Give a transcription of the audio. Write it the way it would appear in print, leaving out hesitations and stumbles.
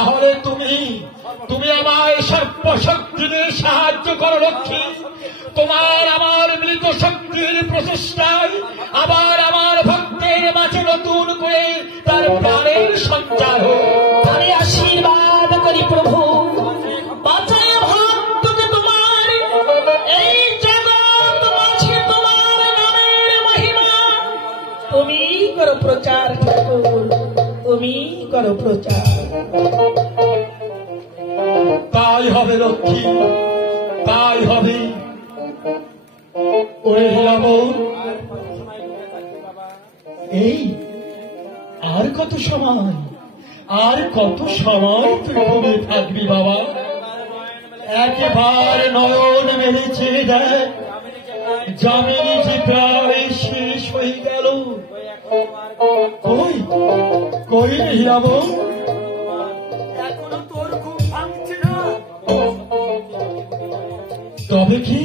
তাহলে তুমি তুমি আমায় সর্বশক্তি দিয়ে সাহায্য করো লক্ষ্মী। তোমার আমার মৃত শক্তির প্রচেষ্টায় আবার আমার ভক্তের মাঝে নতুন করে তার প্রাণের সঞ্চার হোক। আমি আশীর্বাদ করি প্রভু, বাঁচায় ভক্তকে তোমার, এই জগৎ মাঝে তোমার নামের মহিমা তুমি করো প্রচার ঠাকুর, তুমি করো প্রচার। তাই হবে লক্ষ্মী, তাই হবে। ওরে হীরামন, এই আর কত সময়, আর কত সময় তুই ঘুমিয়ে থাকবি বাবা? একেবারে নয়ন মেলে চেয়ে দেখ, যামিনী যে প্রায় শেষ হয়ে গেল। কই কই রে হীরামন? এখনো তোর ঘুম ভাঙছে না? তবে কি